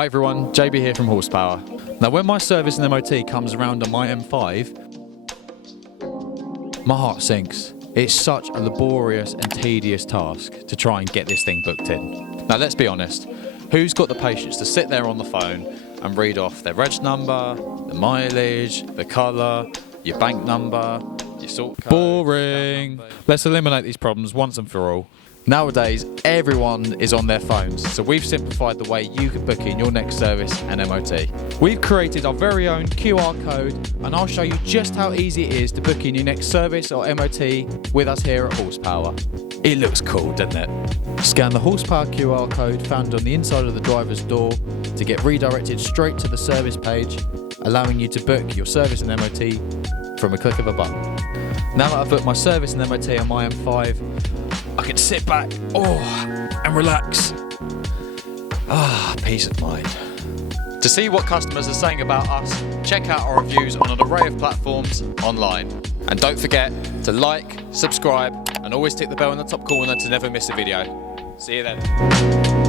Hi everyone, JB here from Horsepower. Now when my service and MOT comes around on my M5, my heart sinks. It's such a laborious and tedious task to try and get this thing booked in. Now let's be honest, who's got the patience to sit there on the phone and read off their reg number, the mileage, the colour, your bank number, your sort code? Boring! Let's eliminate these problems once and for all. Nowadays, everyone is on their phones, so we've simplified the way you can book in your next service and MOT. We've created our very own QR code, and I'll show you just how easy it is to book in your next service or MOT with us here at Horsepower. It looks cool, doesn't it? Scan the Horsepower QR code found on the inside of the driver's door to get redirected straight to the service page, allowing you to book your service and MOT from a click of a button. Now that I've booked my service and MOT on my M5, I can sit back, and relax. Peace of mind. To see what customers are saying about us, check out our reviews on an array of platforms online. And don't forget to like, subscribe, and always tick the bell in the top corner to never miss a video. See you then.